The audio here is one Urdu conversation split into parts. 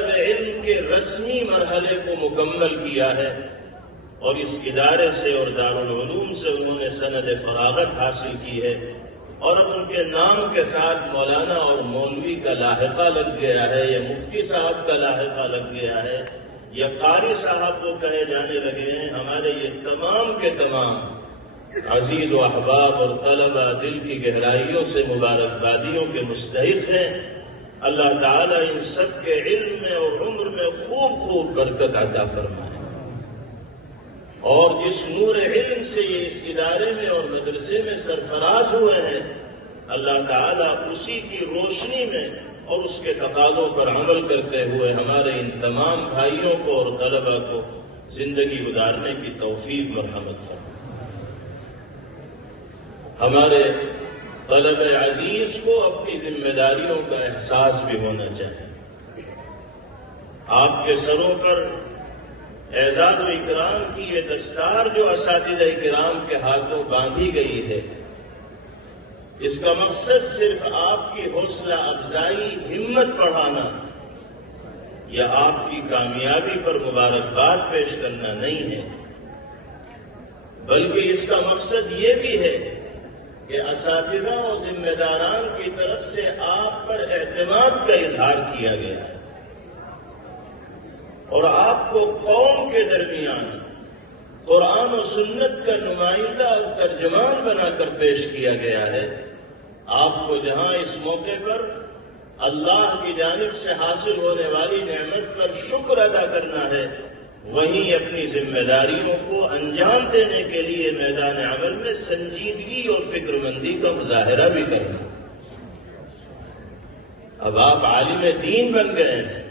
طلب علم کے رسمی مرحلے کو مکمل کیا ہے، اور اس ادارے سے اور دارالعلوم سے انہوں نے سند فراغت حاصل کی ہے، اور اب ان کے نام کے ساتھ مولانا اور مولوی کا لاحقہ لگ گیا ہے، یا مفتی صاحب کا لاحقہ لگ گیا ہے، یا قاری صاحب کو کہے جانے لگے ہیں۔ ہمارے یہ تمام کے تمام عزیز و احباب اور طلبہ دل کی گہرائیوں سے مبارکبادیوں کے مستحق ہیں۔ اللہ تعالیٰ ان سب کے علم میں اور عمر میں خوب خوب برکت عطا فرمائے، اور جس نور علم سے یہ اس ادارے میں اور مدرسے میں سرفراز ہوئے ہیں، اللہ تعالیٰ اسی کی روشنی میں اور اس کے تقاضوں پر عمل کرتے ہوئے ہمارے ان تمام بھائیوں کو اور طلبہ کو زندگی گزارنے کی توفیق مرحمت فرمائے۔ ہمارے طلبہ عزیز کو اپنی ذمہ داریوں کا احساس بھی ہونا چاہیے۔ آپ کے سروں پر اعزاز و اکرام کی یہ دستار جو اساتذہ کرام کے ہاتھوں باندھی گئی ہے، اس کا مقصد صرف آپ کی حوصلہ افزائی، ہمت بڑھانا یا آپ کی کامیابی پر مبارکباد پیش کرنا نہیں ہے، بلکہ اس کا مقصد یہ بھی ہے کہ اساتذہ اور ذمہ داران کی طرف سے آپ پر اعتماد کا اظہار کیا گیا ہے، اور آپ کو قوم کے درمیان قرآن و سنت کا نمائندہ اور ترجمان بنا کر پیش کیا گیا ہے۔ آپ کو جہاں اس موقع پر اللہ کی جانب سے حاصل ہونے والی نعمت پر شکر ادا کرنا ہے، وہیں اپنی ذمہ داریوں کو انجام دینے کے لیے میدان عمل میں سنجیدگی اور فکر مندی کا مظاہرہ بھی کرنا۔ اب آپ عالم دین بن گئے ہیں،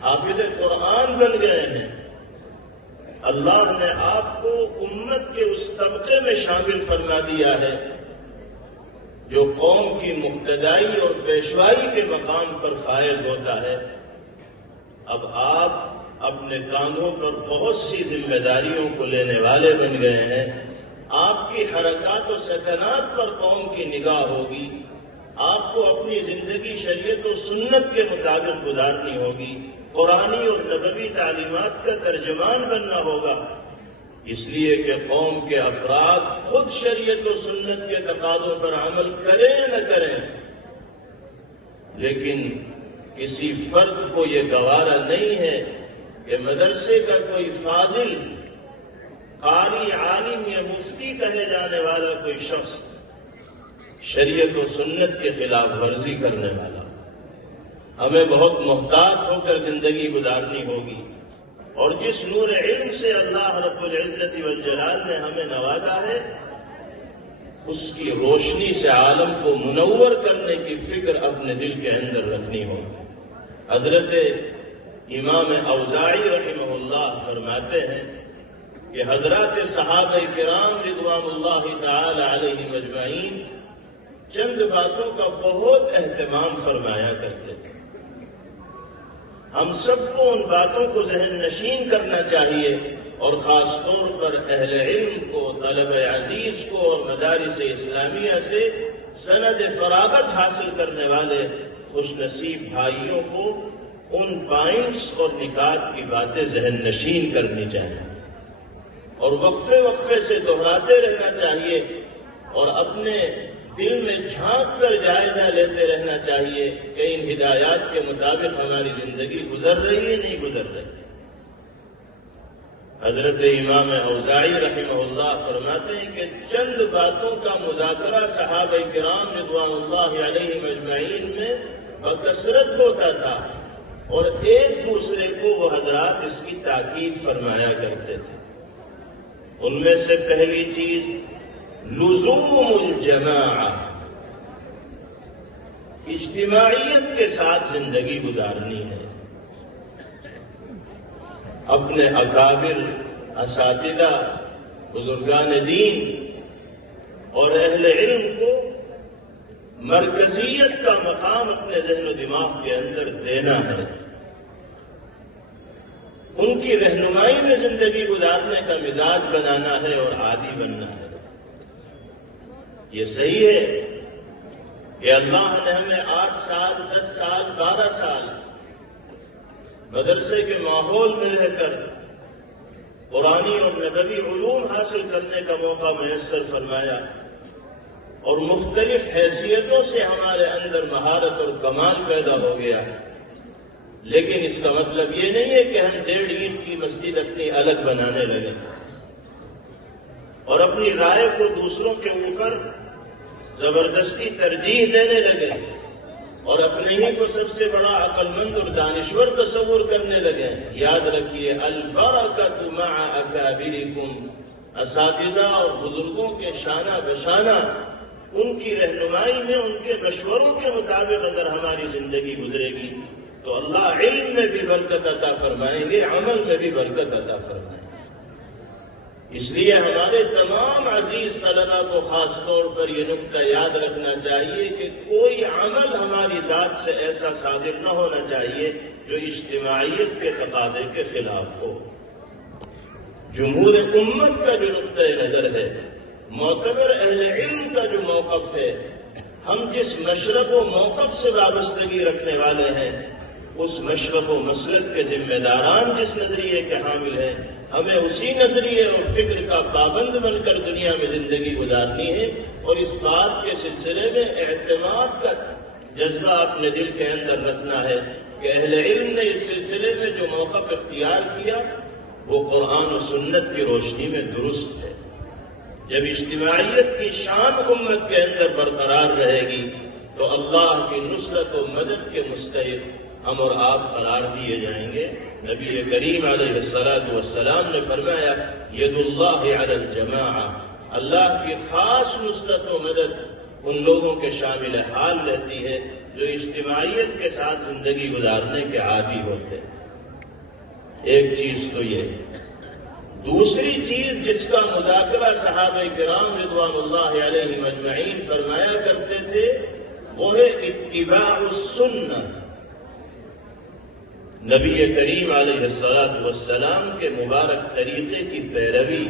حافظ قرآن بن گئے ہیں، اللہ نے آپ کو امت کے اس طبقے میں شامل فرما دیا ہے جو قوم کی مقتدائی اور پیشوائی کے مقام پر فائز ہوتا ہے۔ اب آپ اپنے کاندھوں پر بہت سی ذمہ داریوں کو لینے والے بن گئے ہیں۔ آپ کی حرکات و سکنات پر قوم کی نگاہ ہوگی، آپ کو اپنی زندگی شریعت و سنت کے مطابق گزارنی ہوگی، قرآنی اور نبوی تعلیمات کا ترجمان بننا ہوگا، اس لیے کہ قوم کے افراد خود شریعت و سنت کے تقاضوں پر عمل کریں نہ کریں، لیکن کسی فرد کو یہ گوارا نہیں ہے کہ مدرسے کا کوئی فاضل، قاری، عالم یا مفتی کہے جانے والا کوئی شخص شریعت و سنت کے خلاف ورزی کرنے والا۔ ہمیں بہت محتاط ہو کر زندگی گزارنی ہوگی، اور جس نور علم سے اللہ رب العزت والجلال نے ہمیں نوازا ہے، اس کی روشنی سے عالم کو منور کرنے کی فکر اپنے دل کے اندر رکھنی ہوگی۔ حضرت امام اوزاعی رحمہ اللہ فرماتے ہیں کہ حضرات صحابہ کرام رضوان اللہ تعالی علیہم اجمعین چند باتوں کا بہت اہتمام فرمایا کرتے تھے۔ ہم سب کو ان باتوں کو ذہن نشین کرنا چاہیے، اور خاص طور پر اہل علم کو، طلبہ عزیز کو اور مدارس اسلامیہ سے سند فراغت حاصل کرنے والے خوش نصیب بھائیوں کو ان پوائنٹس اور نکات کی باتیں ذہن نشین کرنی چاہیے، اور وقفے وقفے سے دہراتے رہنا چاہیے، اور اپنے دل میں جھانک کر جائزہ لیتے رہنا چاہیے کہ ان ہدایات کے مطابق ہماری زندگی گزر رہی ہے نہیں گزر رہی۔ حضرت امام اوزاعی رحمہ اللہ فرماتے ہیں کہ چند باتوں کا مذاکرہ صحابہ کرام رضوان اللہ علیہم اجمعین میں بکثرت ہوتا تھا، اور ایک دوسرے کو وہ حضرات اس کی تاکید فرمایا کرتے تھے۔ ان میں سے پہلی چیز لزوم الجماعہ، اجتماعیت کے ساتھ زندگی گزارنی ہے۔ اپنے اکابر، اساتذہ، بزرگان دین اور اہل علم کو مرکزیت کا مقام اپنے ذہن و دماغ کے اندر دینا ہے، ان کی رہنمائی میں زندگی گزارنے کا مزاج بنانا ہے اور عادی بننا ہے۔ یہ صحیح ہے کہ اللہ نے ہمیں 8 سال، 10 سال، 12 سال مدرسے کے ماحول میں رہ کر قرآنی اور نبوی علوم حاصل کرنے کا موقع میسر فرمایا، اور مختلف حیثیتوں سے ہمارے اندر مہارت اور کمال پیدا ہو گیا۔ لیکن اس کا مطلب یہ نہیں ہے کہ ہم 1.5 اینٹ کی مسجد اپنی الگ بنانے لگے اور اپنی رائے کو دوسروں کے اوپر زبردستی ترجیح دینے لگے اور اپنے ہی کو سب سے بڑا عقل مند اور دانشور تصور کرنے لگے۔ یاد رکھیے، البرکۃ مع اکابرکم، اساتذہ اور بزرگوں کے شانہ بشانہ ان کی رہنمائی میں، ان کے مشوروں کے مطابق اگر ہماری زندگی گزرے گی تو اللہ علم میں بھی برکت عطا فرمائیں گے، عمل میں بھی برکت عطا فرمائیں گے۔ اس لیے ہمارے تمام عزیز طلباء کو خاص طور پر یہ نقطہ یاد رکھنا چاہیے کہ کوئی عمل ہماری ذات سے ایسا صادر نہ ہونا چاہیے جو اجتماعیت کے تقاضے کے خلاف ہو۔ جمہور امت کا جو نقطہ نظر ہے، معتبر اہل علم کا جو موقف ہے، ہم جس مشرب و موقف سے وابستگی رکھنے والے ہیں، اس مشرب و مسلک کے ذمہ داران جس نظریے کے حامل ہیں، ہمیں اسی نظریے اور فکر کا پابند بن کر دنیا میں زندگی گزارنی ہے، اور اس بات کے سلسلے میں اعتماد کا جذبہ اپنے دل کے اندر رکھنا ہے کہ اہل علم نے اس سلسلے میں جو موقف اختیار کیا وہ قرآن و سنت کی روشنی میں درست ہے۔ جب اجتماعیت کی شان امت کے اندر برقرار رہے گی تو اللہ کی نصرت و مدد کے مستحق ہم اور آپ قرار دیے جائیں گے۔ نبی کریم علیہ السلام نے فرمایا، ید اللہ علی الجماعہ، اللہ کی خاص نصرت و مدد ان لوگوں کے شامل حال رہتی ہے جو اجتماعیت کے ساتھ زندگی گزارنے کے عادی ہوتے ہیں۔ ایک چیز تو یہ، دوسری چیز جس کا مذاکرہ صحابہ کرام رضوان اللہ علیہم اجمعین فرمایا کرتے تھے وہ ہے اتباع السنہ، نبی کریم علیہ السلام کے مبارک طریقے کی پیروی،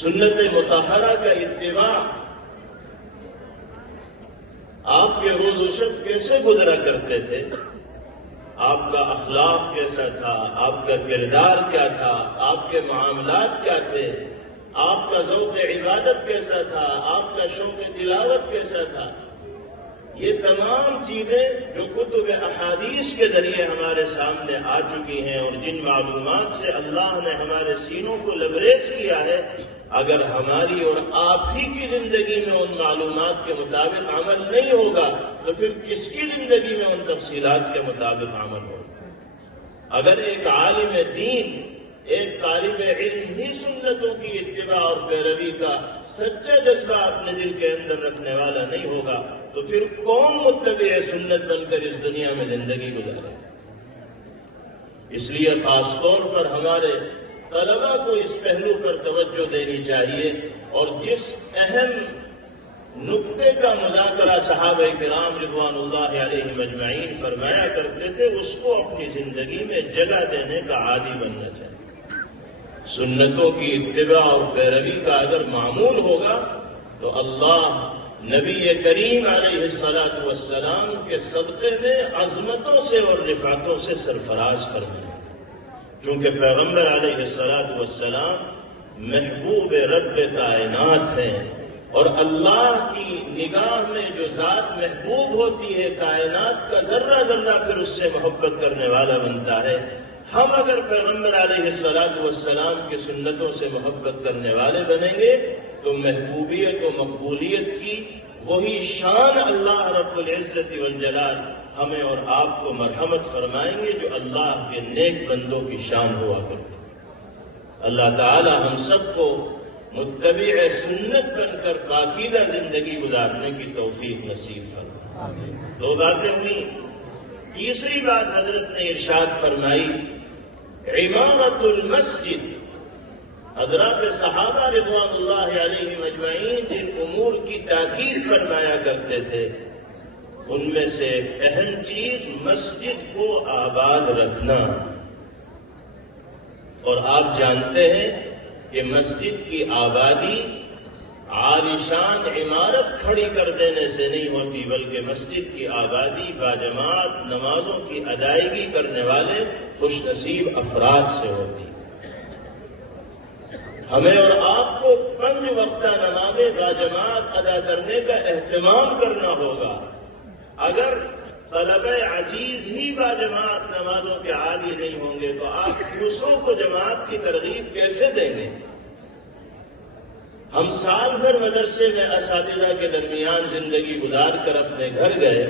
سنت مطہرہ کا اتباع۔ آپ کے روز و شب کیسے گزرا کرتے تھے، آپ کا اخلاق کیسا تھا، آپ کا کردار کیا تھا، آپ کے معاملات کیا تھے، آپ کا ذوق عبادت کیسا تھا، آپ کا شوق تلاوت کیسا تھا، یہ تمام چیزیں جو کتب احادیث کے ذریعے ہمارے سامنے آ چکی ہیں اور جن معلومات سے اللہ نے ہمارے سینوں کو لبریز کیا ہے، اگر ہماری اور آپ ہی کی زندگی میں ان معلومات کے مطابق عمل نہیں ہوگا تو پھر کس کی زندگی میں ان تفصیلات کے مطابق عمل ہوگا؟ اگر ایک عالم دین، ایک طالب علم ہی سنتوں کی اتباع اور پیروی کا سچا جذبہ اپنے دل کے اندر رکھنے والا نہیں ہوگا تو پھر کون متبع سنت بن کر اس دنیا میں زندگی گزارے؟ اس لیے خاص طور پر ہمارے طلباء کو اس پہلو پر توجہ دینی چاہیے، اور جس اہم نقطے کا مذاکرہ صحابہ کرام رضوان اللہ علیہم اجمعین فرمایا کرتے تھے اس کو اپنی زندگی میں جگہ دینے کا عادی بننا چاہیے۔ سنتوں کی اتباع اور پیروی کا اگر معمول ہوگا تو اللہ نبی کریم علیہ السلام کے صدقے میں عظمتوں سے اور رفعتوں سے سرفراز فرمائے، چونکہ پیغمبر علیہ السلام محبوب رب کائنات ہیں، اور اللہ کی نگاہ میں جو ذات محبوب ہوتی ہے کائنات کا ذرہ ذرہ پھر اس سے محبت کرنے والا بنتا ہے۔ ہم اگر پیغمبر علیہ السلام کی سنتوں سے محبت کرنے والے بنیں گے تو محبوبیت و مقبولیت کی وہی شان اللہ رب العزت والجلال ہمیں اور آپ کو مرحمت فرمائیں گے جو اللہ کے نیک بندوں کی شان ہوا کرتی۔ اللہ تعالی ہم سب کو متبع سنت بن کر پاکیزہ زندگی گزارنے کی توفیق نصیب فرمائے۔ دو باتیں ہوئی، تیسری بات حضرت نے ارشاد فرمائی عمارت المسجد۔ حضرات صحابہ رضوان اللہ علیہم اجمعین جن امور کی تاکید فرمایا کرتے تھے ان میں سے ایک اہم چیز مسجد کو آباد رکھنا، اور آپ جانتے ہیں کہ مسجد کی آبادی عالیشان عمارت کھڑی کر دینے سے نہیں ہوتی، بلکہ مسجد کی آبادی باجماعت نمازوں کی ادائیگی کرنے والے خوش نصیب افراد سے ہوتی۔ ہمیں اور آپ کو 5 وقتہ نمازیں باجماعت ادا کرنے کا اہتمام کرنا ہوگا۔ اگر طلبہ عزیز ہی باجماعت نمازوں کے عادی نہیں ہوں گے تو آپ دوسروں کو جماعت کی ترغیب کیسے دیں گے؟ ہم سال بھر مدرسے میں اساتذہ کے درمیان زندگی گزار کر اپنے گھر گئے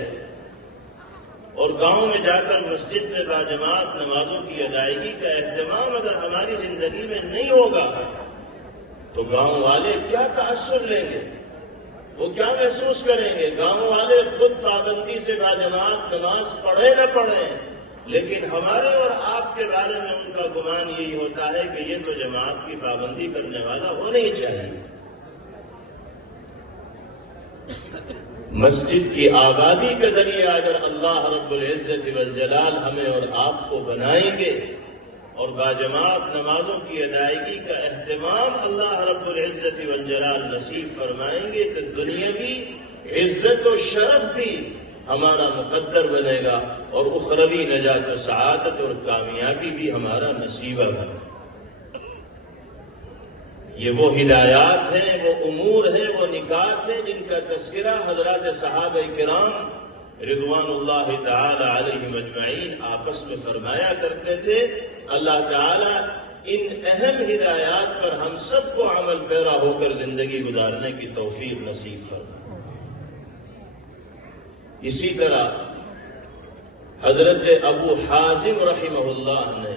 اور گاؤں میں جا کر مسجد میں باجماعت نمازوں کی ادائیگی کا اہتمام اگر ہماری زندگی میں نہیں ہوگا تو گاؤں والے کیا تاثر لیں گے؟ وہ کیا محسوس کریں گے؟ گاؤں والے خود پابندی سے باجماعت نماز پڑھے نہ پڑھیں، لیکن ہمارے اور آپ کے بارے میں ان کا گمان یہی ہوتا ہے کہ یہ تو جماعت کی پابندی کرنے والا ہونا ہی چاہیے۔ مسجد کی آبادی کے ذریعے اگر اللہ رب العزت والجلال ہمیں اور آپ کو بنائیں گے اور باجماعت نمازوں کی ادائیگی کا اہتمام اللہ رب العزت والجلال نصیب فرمائیں گے تو دنیاوی عزت و شرف بھی ہمارا مقدر بنے گا اور اخروی نجات و سعادت اور کامیابی بھی ہمارا نصیب ہے۔ یہ وہ ہدایات ہیں، وہ امور ہیں، وہ نکات ہیں جن کا تذکرہ حضرات صحابہ کرام رضوان اللہ تعالی علیہم اجمعین آپس میں فرمایا کرتے تھے۔ اللہ تعالی ان اہم ہدایات پر ہم سب کو عمل پیرا ہو کر زندگی گزارنے کی توفیق نصیب فرمائے۔ اسی طرح حضرت ابو حازم رحمہ اللہ نے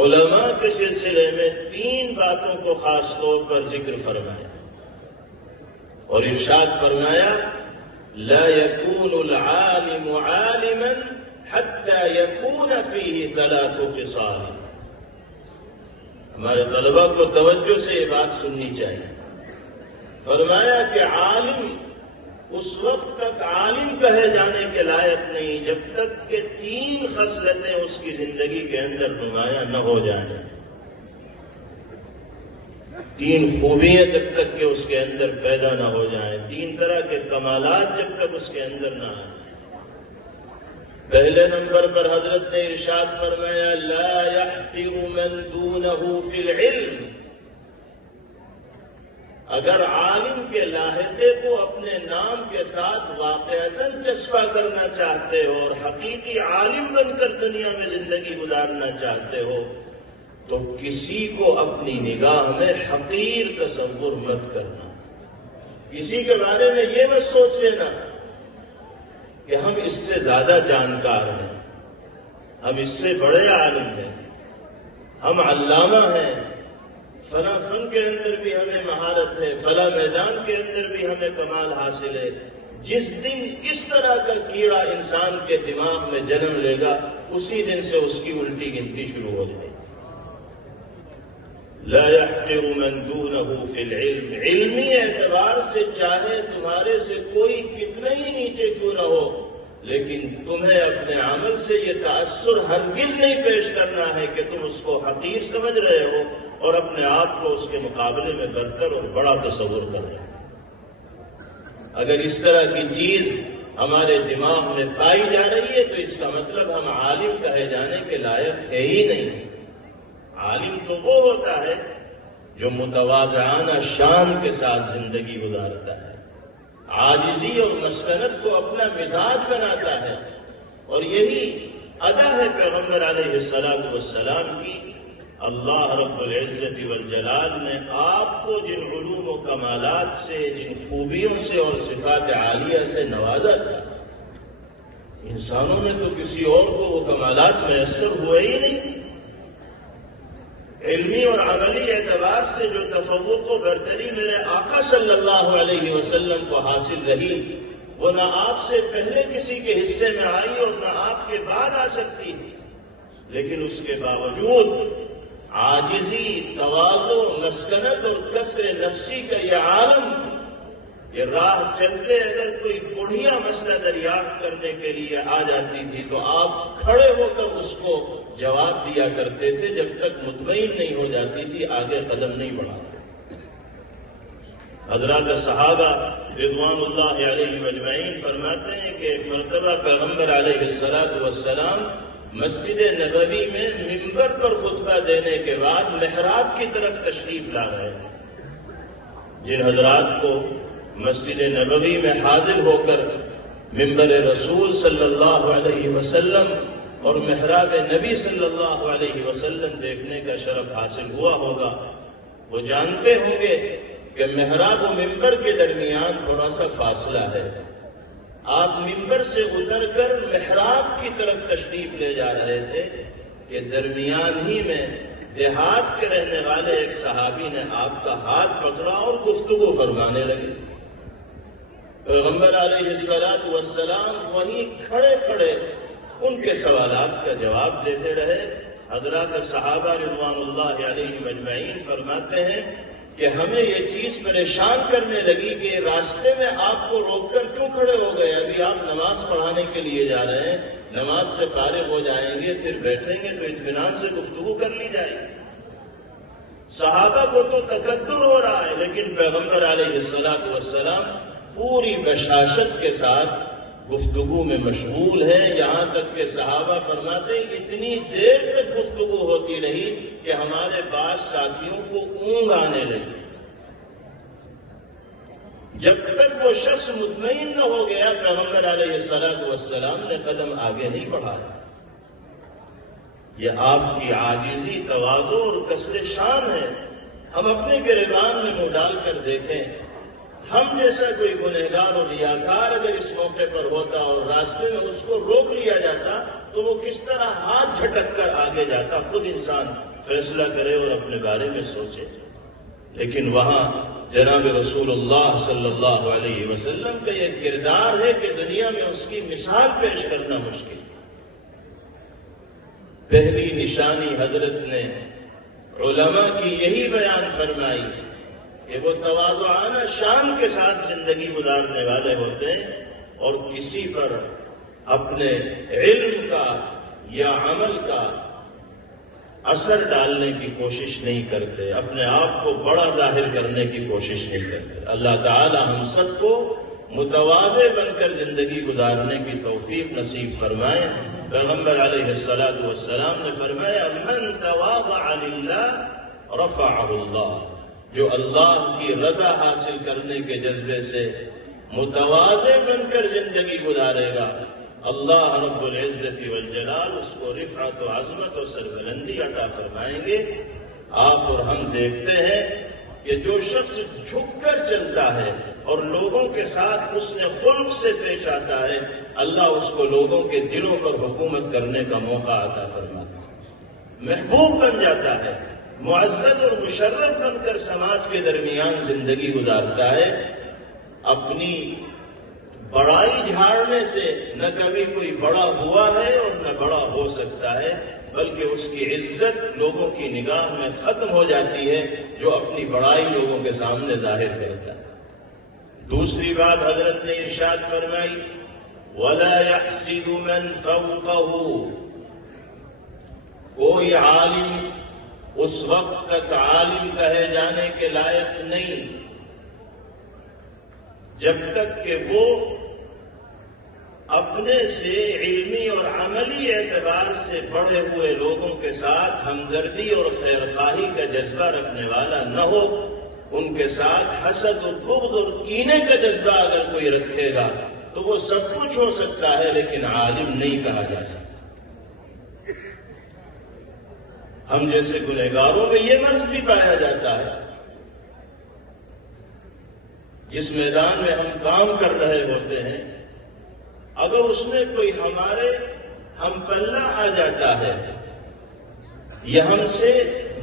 علماء کے سلسلے میں 3 باتوں کو خاص طور پر ذکر فرمایا اور ارشاد فرمایا لا يكون العالم عالما حتى يكون فيه 3 خصال۔ ہمارے طلباء کو توجہ سے یہ بات سننی چاہیے۔ فرمایا کہ عالم اس وقت تک عالم کہے جانے کے لائق نہیں جب تک کہ 3 خصلتیں اس کی زندگی کے اندر نمایاں نہ ہو جائیں، 3 خوبیاں جب تک کہ اس کے اندر پیدا نہ ہو جائیں، 3 طرح کے کمالات جب تک اس کے اندر نہ آئیں۔ پہلے نمبر پر حضرت نے ارشاد فرمایا لا يحقر من دونه في العلم۔ اگر عالم کے لاحقے کو اپنے نام کے ساتھ واقعتاً چسپاں کرنا چاہتے ہو اور حقیقی عالم بن کر دنیا میں زندگی گزارنا چاہتے ہو تو کسی کو اپنی نگاہ میں حقیر تصور مت کرنا، کسی کے بارے میں یہ مت سوچ لینا کہ ہم اس سے زیادہ جانکار ہیں، ہم اس سے بڑے عالم ہیں، ہم علامہ ہیں، فلاں فن کے اندر بھی ہمیں مہارت ہے، فلاں میدان کے اندر بھی ہمیں کمال حاصل ہے۔ جس دن اس طرح کا کیڑا انسان کے دماغ میں جنم لے گا اسی دن سے اس کی الٹی گنتی شروع ہو جائے گی۔ لا يحقر من دونه في العلم، علمی اعتبار سے چاہے تمہارے سے کوئی کتنا ہی نیچے کیوں نہ ہو، لیکن تمہیں اپنے عمل سے یہ تاثر ہرگز نہیں پیش کرنا ہے کہ تم اس کو حقیر سمجھ رہے ہو اور اپنے آپ کو اس کے مقابلے میں برتر اور بڑا تصور کر رہے ہو۔ اگر اس طرح کی چیز ہمارے دماغ میں پائی جا رہی ہے تو اس کا مطلب ہم عالم کہے جانے کے لائق ہے ہی نہیں۔ عالم تو وہ ہوتا ہے جو متواضعانہ شان کے ساتھ زندگی گزارتا ہے، عاجزی اور مسکنت کو اپنا مزاج بناتا ہے، اور یہی ادا ہے پیغمبر علیہ السلام کی۔ اللہ رب العزت والجلال نے آپ کو جن علوم و کمالات سے، جن خوبیوں سے اور صفات عالیہ سے نوازا تھا، انسانوں میں تو کسی اور کو وہ کمالات میسر ہوئے ہی نہیں۔ علمی اور عملی اعتبار سے جو تفوق و برتری میرے آقا صلی اللہ علیہ وسلم کو حاصل رہی وہ نہ آپ سے پہلے کسی کے حصے میں آئی اور نہ آپ کے بعد آ سکتی، لیکن اس کے باوجود عاجزی، تواضع، مسکنت اور کسر نفسی کا یہ عالم، یہ راہ چلتے اگر کوئی بڑھیا مسئلہ دریافت کرنے کے لیے آ جاتی تھی تو آپ کھڑے ہو کر اس کو جواب دیا کرتے تھے، جب تک مطمئن نہیں ہو جاتی تھی آگے قدم نہیں بڑھاتے۔ حضرات صحابہ رضوان اللہ علیہ مجمعین فرماتے ہیں کہ ایک مرتبہ پیغمبر علیہ السلام مسجد نبوی میں ممبر پر خطبہ دینے کے بعد محراب کی طرف تشریف لا رہے ہیں۔ جن حضرات کو مسجد نبوی میں حاضر ہو کر ممبر رسول صلی اللہ علیہ وسلم اور محراب نبی صلی اللہ علیہ وسلم دیکھنے کا شرف حاصل ہوا ہوگا، وہ جانتے ہوں گے کہ محراب و ممبر کے درمیان تھوڑا سا فاصلہ ہے۔ آپ ممبر سے اتر کر محراب کی طرف تشریف لے جا رہے تھے کہ درمیان ہی میں دیہات کے رہنے والے ایک صحابی نے آپ کا ہاتھ پکڑا اور گفتگو فرمانے لگے۔ پیغمبر علیہ السلام وہیں کھڑے کھڑے ان کے سوالات کا جواب دیتے رہے۔ حضرات صحابہ رضوان اللہ علیہ مجمعین فرماتے ہیں کہ ہمیں یہ چیز پریشان کرنے لگی کہ راستے میں آپ کو روک کر کیوں کھڑے ہو گئے؟ ابھی آپ نماز پڑھانے کے لیے جا رہے ہیں، نماز سے فارغ ہو جائیں گے، پھر بیٹھیں گے تو اطمینان سے گفتگو کر لی جائے گی۔ صحابہ کو تو تکدر ہو رہا ہے، لیکن پیغمبر علیہ السلام پوری بشاشت کے ساتھ گفتگو میں مشغول ہے، یہاں تک کہ صحابہ فرماتے ہیں اتنی دیر تک گفتگو ہوتی رہی کہ ہمارے بعض ساتھیوں کو اونگ آنے لگی۔ جب تک وہ شخص مطمئن نہ ہو گیا پیغمبر علیہ السلام نے قدم آگے نہیں بڑھایا۔ یہ آپ کی عاجزی، تواضع اور کسر شان ہے۔ ہم اپنے گریبان میں منہ ڈال کر دیکھیں، ہم جیسا کوئی گنہگار اور ریاکار اگر اس موقع پر ہوتا اور راستے میں اس کو روک لیا جاتا تو وہ کس طرح ہاتھ جھٹک کر آگے جاتا، خود انسان فیصلہ کرے اور اپنے بارے میں سوچے۔ لیکن وہاں جناب رسول اللہ صلی اللہ علیہ وسلم کا یہ کردار ہے کہ دنیا میں اس کی مثال پیش کرنا مشکل۔ پہلی نشانی حضرت نے علماء کی یہی بیان فرمائی کہ وہ تواضعانہ شان کے ساتھ زندگی گزارنے والے ہوتے ہیں اور کسی پر اپنے علم کا یا عمل کا اثر ڈالنے کی کوشش نہیں کرتے، اپنے آپ کو بڑا ظاہر کرنے کی کوشش نہیں کرتے۔ اللہ تعالی ہم سب کو متواضع بن کر زندگی گزارنے کی توفیق نصیب فرمائے۔ پیغمبر علیہ السلام نے فرمایا من تواضع للہ رفعہ اللہ، جو اللہ کی رضا حاصل کرنے کے جذبے سے متواضع بن کر زندگی گزارے گا، اللہ رب العزت والجلال اس کو رفعت و عظمت و سربلندی عطا فرمائیں گے۔ آپ اور ہم دیکھتے ہیں کہ جو شخص جھک کر چلتا ہے اور لوگوں کے ساتھ حسن خلق سے پیش آتا ہے، اللہ اس کو لوگوں کے دلوں پر حکومت کرنے کا موقع عطا فرماتا ہے، محبوب بن جاتا ہے، معزز اور مشرف بن کر سماج کے درمیان زندگی گزارتا ہے۔ اپنی بڑائی جھاڑنے سے نہ کبھی کوئی بڑا ہوا ہے اور نہ بڑا ہو سکتا ہے، بلکہ اس کی عزت لوگوں کی نگاہ میں ختم ہو جاتی ہے جو اپنی بڑائی لوگوں کے سامنے ظاہر کرتا ہے۔ دوسری بات حضرت نے ارشاد فرمائی وَلَا يَحْسِدُ مَنْ فَوْقَهُ، کوئی عالم اس وقت تک عالم کہے جانے کے لائق نہیں جب تک کہ وہ اپنے سے علمی اور عملی اعتبار سے بڑھے ہوئے لوگوں کے ساتھ ہمدردی اور خیرخواہی کا جذبہ رکھنے والا نہ ہو۔ ان کے ساتھ حسد و بغض اور کینے کا جذبہ اگر کوئی رکھے گا تو وہ سب کچھ ہو سکتا ہے لیکن عالم نہیں کہا جا سکتا۔ ہم جیسے گنہگاروں میں یہ مرض بھی پایا جاتا ہے۔ جس میدان میں ہم کام کر رہے ہوتے ہیں، اگر اس میں کوئی ہمارے ہم پلہ آ جاتا ہے یا ہم سے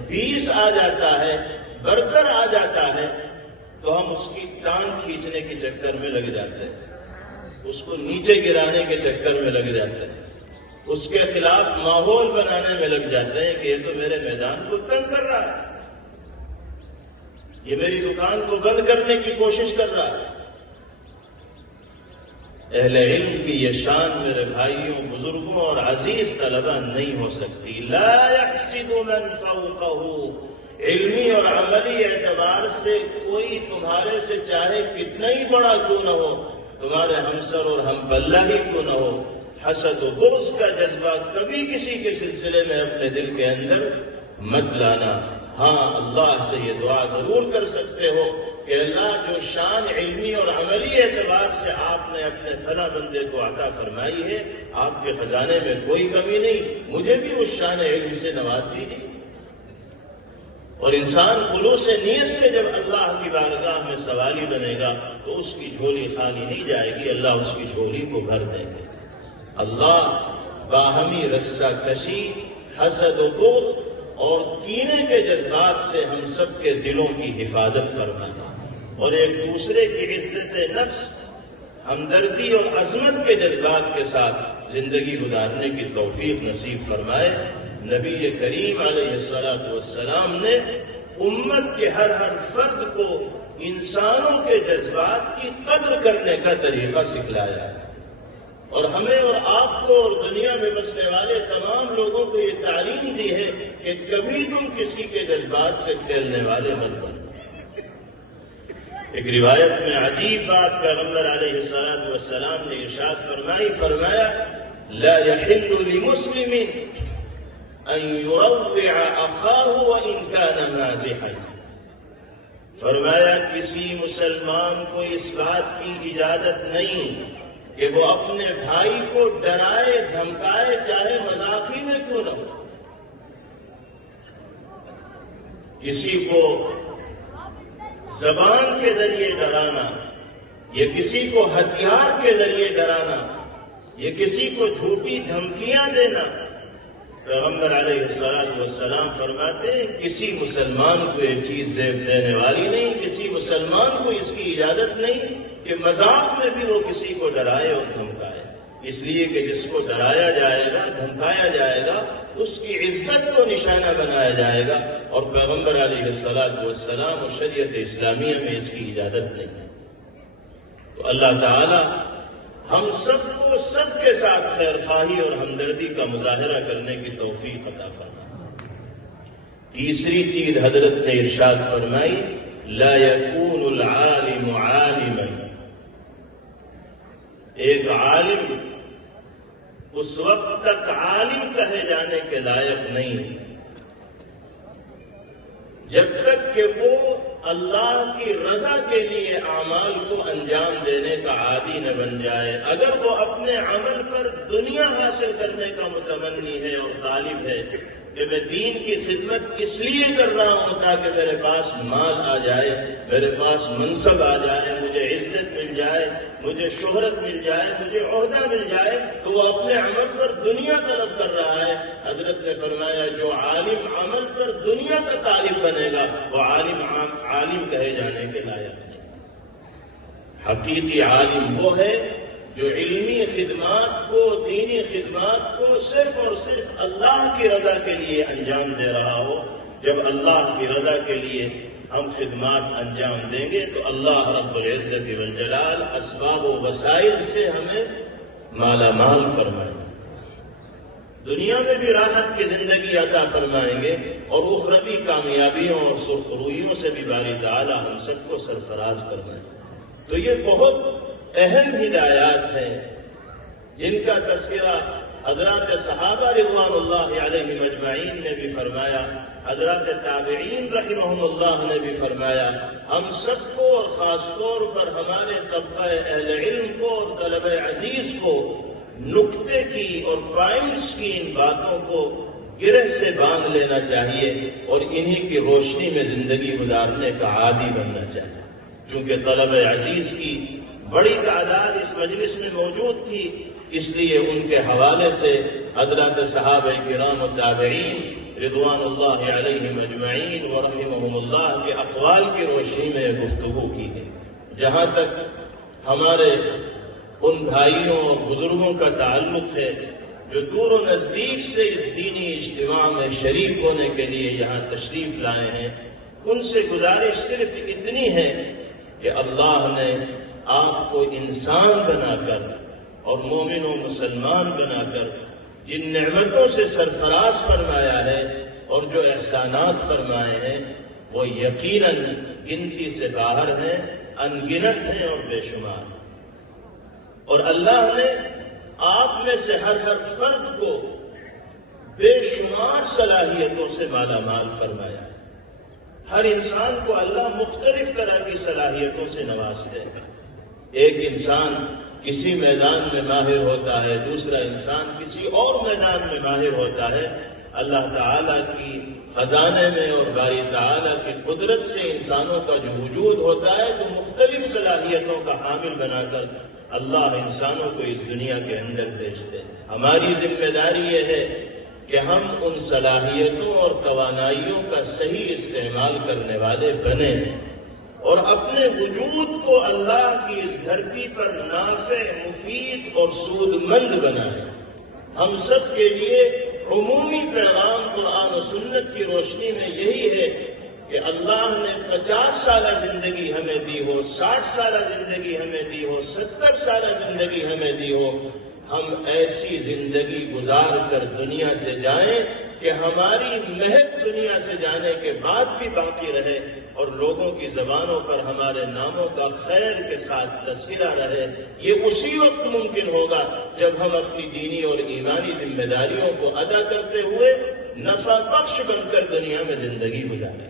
20 آ جاتا ہے، برتر آ جاتا ہے، تو ہم اس کی ٹانگ کھینچنے کے چکر میں لگ جاتے ہیں، اس کو نیچے گرانے کے چکر میں لگ جاتے ہیں، اس کے خلاف ماحول بنانے میں لگ جاتے ہیں کہ یہ تو میرے میدان کو تنگ کر رہا ہے، یہ میری دکان کو بند کرنے کی کوشش کر رہا ہے۔ اہل علم کی یہ شان میرے بھائیوں، بزرگوں اور عزیز طلبہ نہیں ہو سکتی۔ لا يحسد من فوقه، علمی اور عملی اعتبار سے کوئی تمہارے سے چاہے کتنا ہی بڑا کیوں نہ ہو، تمہارے ہمسر اور ہم پلہ ہی کیوں نہ ہو، حسد و بغض کا جذبہ کبھی کسی کے سلسلے میں اپنے دل کے اندر مت لانا۔ ہاں، اللہ سے یہ دعا ضرور کر سکتے ہو کہ اللہ جو شان علمی اور عملی اعتبار سے آپ نے اپنے فلاں بندے کو عطا فرمائی ہے، آپ کے خزانے میں کوئی کمی نہیں، مجھے بھی اس شان علم سے نواز دیجیے۔ اور انسان خلوص نیت سے جب اللہ کی بارگاہ میں سوالی بنے گا تو اس کی جھولی خالی نہیں جائے گی، اللہ اس کی جھولی کو بھر دیں گے۔ اللہ باہمی رسہ کشی، حسد و بغض اور کینے کے جذبات سے ہم سب کے دلوں کی حفاظت فرمائے اور ایک دوسرے کی عزت نفس، ہمدردی اور عظمت کے جذبات کے ساتھ زندگی گزارنے کی توفیق نصیب فرمائے۔ نبی کریم علیہ السلام نے امت کے ہر فرد کو انسانوں کے جذبات کی قدر کرنے کا طریقہ سکھلایا ہے، اور ہمیں اور آپ کو اور دنیا میں بسنے والے تمام لوگوں کو یہ تعلیم دی ہے کہ کبھی تم کسی کے جذبات سے کھیلنے والے مت بنو۔ ایک روایت میں عجیب بات پیغمبر علیہ السلام نے ارشاد فرمایا لا يحل لمسلم ان يروع اخاه وان كان مازحا، فرمایا کسی مسلمان کو اس بات کی اجازت نہیں کہ وہ اپنے بھائی کو ڈرائے دھمکائے، چاہے مذاقی میں کیوں نہ ہو۔ کسی کو زبان کے ذریعے ڈرانا، یا کسی کو ہتھیار کے ذریعے ڈرانا، یا کسی کو جھوٹی دھمکیاں دینا، پیغمبر علیہ السلام فرماتے ہیں کسی مسلمان کو یہ چیز زیب دینے والی نہیں، کسی مسلمان کو اس کی اجازت نہیں کہ مذاق میں بھی وہ کسی کو ڈرائے اور دھمکائے، اس لیے کہ جس کو ڈرایا جائے گا، دھمکایا جائے گا، اس کی عزت کو نشانہ بنایا جائے گا، اور پیغمبر علیہ السلام اور شریعت اسلامیہ میں اس کی اجازت نہیں ہے۔ تو اللہ تعالی ہم سب کو سب کے ساتھ خیر خواہی اور ہمدردی کا مظاہرہ کرنے کی توفیق عطا فرمائے۔ تیسری چیز حضرت نے ارشاد فرمائی لا يكون العالم عالما، ایک عالم اس وقت تک عالم کہے جانے کے لائق نہیں جب تک کہ وہ اللہ کی رضا کے لیے اعمال کو انجام دینے کا عادی نہ بن جائے۔ اگر وہ اپنے عمل پر دنیا حاصل کرنے کا متمنی ہے اور طالب ہے کہ میں دین کی خدمت اس لیے کر رہا ہوں تاکہ میرے پاس مال آ جائے، میرے پاس منصب آ جائے، مجھے عزت مل جائے، مجھے شہرت مل جائے، مجھے عہدہ مل جائے، تو وہ اپنے عمل پر دنیا طلب کر رہا ہے۔ حضرت نے فرمایا جو عالم عمل پر دنیا کا طالب بنے گا وہ عالم کہے جانے کے لائق نہیں۔ حقیقی عالم وہ ہے جو علمی خدمات کو، دینی خدمات کو صرف اور صرف اللہ کی رضا کے لیے انجام دے رہا ہو۔ جب اللہ کی رضا کے لیے ہم خدمات انجام دیں گے تو اللہ رب العزت والجلال اسباب و وسائل سے ہمیں مالا مال فرمائیں گے، دنیا میں بھی راحت کی زندگی عطا فرمائیں گے، اور اخروی کامیابیوں اور سرخرویوں سے بھی باری تعالی ہم سب کو سرفراز فرمائیں۔ تو یہ بہت اہم ہدایات ہیں جن کا تذکرہ حضرات صحابہ رضوان اللہ علیہم اجمعین نے بھی فرمایا، حضرات تابعین رحمہم اللہ نے بھی فرمایا۔ ہم سب کو اور خاص طور پر ہمارے طبقہ اہل علم کو اور طلبہ عزیز کو نکتے کی اور پوائنٹس کی ان باتوں کو گرہ سے باندھ لینا چاہیے اور انہی کی روشنی میں زندگی گزارنے کا عادی بننا چاہیے۔ چونکہ طلبہ عزیز کی بڑی تعداد اس مجلس میں موجود تھی، اس لیے ان کے حوالے سے حضرات صحابہ کرام و تابعین رضوان اللہ علیہم اجمعین ورحمہم اللہ کے اقوال کی روشنی میں گفتگو کی ہے۔ جہاں تک ہمارے ان بھائیوں اور بزرگوں کا تعلق ہے جو دور و نزدیک سے اس دینی اجتماع میں شریک ہونے کے لیے یہاں تشریف لائے ہیں، ان سے گزارش صرف اتنی ہے کہ اللہ نے آپ کو انسان بنا کر اور مومن و مسلمان بنا کر جن نعمتوں سے سرفراز فرمایا ہے، اور جو احسانات فرمائے ہیں وہ یقیناً گنتی سے باہر ہیں، ان گنت ہیں اور بے شمار۔ اور اللہ نے آپ میں سے ہر فرد کو بے شمار صلاحیتوں سے مالا مال فرمایا۔ ہر انسان کو اللہ مختلف طرح کی صلاحیتوں سے نوازتے ہیں۔ ایک انسان کسی میدان میں ماہر ہوتا ہے، دوسرا انسان کسی اور میدان میں ماہر ہوتا ہے۔ اللہ تعالیٰ کی خزانے میں اور باری تعالیٰ کی قدرت سے انسانوں کا جو وجود ہوتا ہے تو مختلف صلاحیتوں کا حامل بنا کر اللہ انسانوں کو اس دنیا کے اندر بھیجتے ہیں۔ ہماری ذمہ داری یہ ہے کہ ہم ان صلاحیتوں اور توانائیوں کا صحیح استعمال کرنے والے بنیں اور اپنے وجود کو اللہ کی اس دھرتی پر نافع، مفید اور سود مند بنائیں۔ ہم سب کے لیے عمومی پیغام قرآن و سنت کی روشنی میں یہی ہے کہ اللہ نے 50 سالہ زندگی ہمیں دی ہو، 60 سالہ زندگی ہمیں دی ہو، 70 سالہ زندگی ہمیں دی ہو، ہم ایسی زندگی گزار کر دنیا سے جائیں کہ ہماری مہک دنیا سے جانے کے بعد بھی باقی رہے اور لوگوں کی زبانوں پر ہمارے ناموں کا خیر کے ساتھ تذکرہ رہے۔ یہ اسی وقت ممکن ہوگا جب ہم اپنی دینی اور ایمانی ذمہ داریوں کو ادا کرتے ہوئے نفع بخش بن کر دنیا میں زندگی گزاریں۔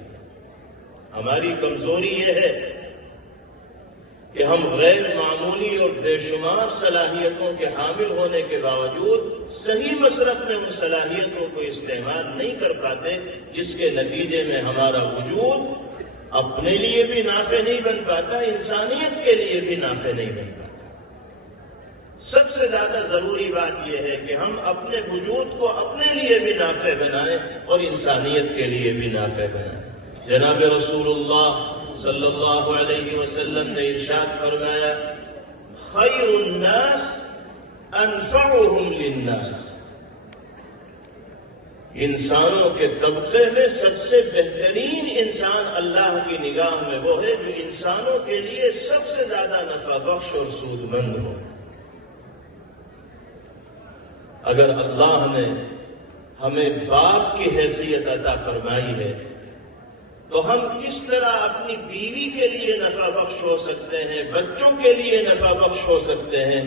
ہماری کمزوری یہ ہے کہ ہم غیر معمولی اور بے شمار صلاحیتوں کے حامل ہونے کے باوجود صحیح مصرف میں ان صلاحیتوں کو استعمال نہیں کر پاتے، جس کے نتیجے میں ہمارا وجود اپنے لیے بھی نافع نہیں بن پاتا، انسانیت کے لیے بھی نافع نہیں بن پاتا۔ سب سے زیادہ ضروری بات یہ ہے کہ ہم اپنے وجود کو اپنے لیے بھی نافع بنائیں اور انسانیت کے لیے بھی نافع بنائیں۔ جناب رسول اللہ صلی اللہ علیہ وسلم نے ارشاد فرمایا، خیر الناس انفعهم للناس، انسانوں کے طبقے میں سب سے بہترین انسان اللہ کی نگاہ میں وہ ہے جو انسانوں کے لیے سب سے زیادہ نفع بخش اور سود مند ہو۔ اگر اللہ نے ہمیں باپ کی حیثیت عطا فرمائی ہے تو ہم کس طرح اپنی بیوی کے لیے نفع بخش ہو سکتے ہیں، بچوں کے لیے نفع بخش ہو سکتے ہیں،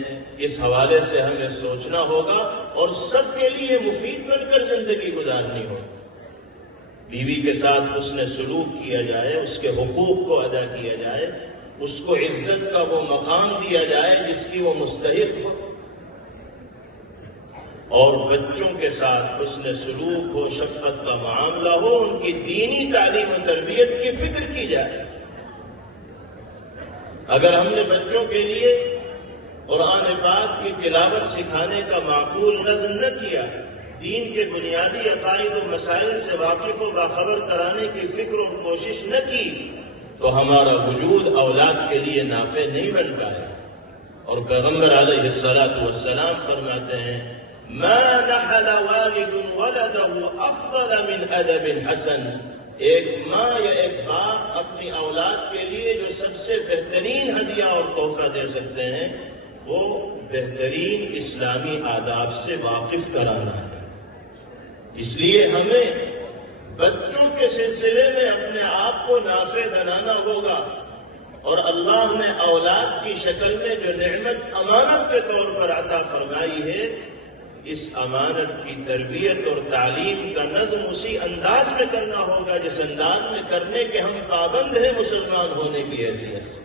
اس حوالے سے ہمیں سوچنا ہوگا اور سب کے لیے مفید بن کر زندگی گزارنی ہوگی۔ بیوی کے ساتھ حسن سلوک کیا جائے، اس کے حقوق کو ادا کیا جائے، اس کو عزت کا وہ مقام دیا جائے جس کی وہ مستحق ہو، اور بچوں کے ساتھ حسن سلوک ہو، شفقت کا معاملہ ہو، ان کی دینی تعلیم و تربیت کی فکر کی جائے۔ اگر ہم نے بچوں کے لیے قرآن پاک کی تلاوت سکھانے کا معقول نظم نہ کیا، دین کے بنیادی عقائد و مسائل سے واقف و باخبر کرانے کی فکر و کوشش نہ کی تو ہمارا وجود اولاد کے لیے نافع نہیں بن پائے۔ اور پیغمبر علیہ الصلاۃ والسلام فرماتے ہیں، ما نحل والد ولده افضل من ادب حسن، ایک ماں یا ایک باپ اپنی اولاد کے لیے جو سب سے بہترین ہدیہ اور تحفہ دے سکتے ہیں وہ بہترین اسلامی آداب سے واقف کرانا ہے۔ اس لیے ہمیں بچوں کے سلسلے میں اپنے آپ کو نافع بنانا ہوگا، اور اللہ نے اولاد کی شکل میں جو نعمت امانت کے طور پر عطا فرمائی ہے، اس امانت کی تربیت اور تعلیم کا نظم اسی انداز میں کرنا ہوگا جس انداز میں کرنے کے ہم پابند ہیں مسلمان ہونے کی حیثیت سے۔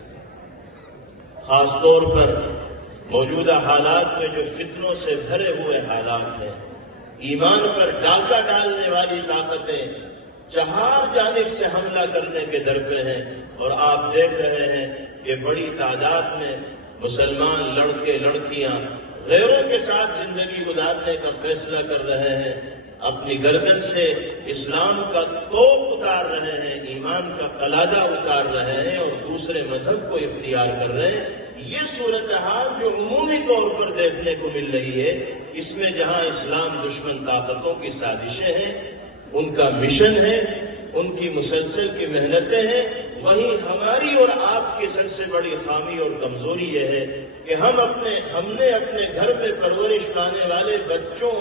خاص طور پر موجودہ حالات میں جو فتنوں سے بھرے ہوئے حالات ہیں، ایمان پر ڈاکہ ڈالنے والی طاقتیں چہار جانب سے حملہ کرنے کے درپے ہیں، اور آپ دیکھ رہے ہیں کہ بڑی تعداد میں مسلمان لڑکے لڑکیاں غیروں کے ساتھ زندگی گزارنے کا فیصلہ کر رہے ہیں، اپنی گردن سے اسلام کا توپ اتار رہے ہیں، ایمان کا قلادہ اتار رہے ہیں اور دوسرے مذہب کو اختیار کر رہے ہیں۔ یہ صورتحال جو عمومی طور پر دیکھنے کو مل رہی ہے، اس میں جہاں اسلام دشمن طاقتوں کی سازشیں ہیں، ان کا مشن ہے، ان کی مسلسل کی محنتیں ہیں، وہیں ہماری اور آپ کی سب سے بڑی خامی اور کمزوری یہ ہے کہ ہم نے اپنے گھر میں پرورش پانے والے بچوں،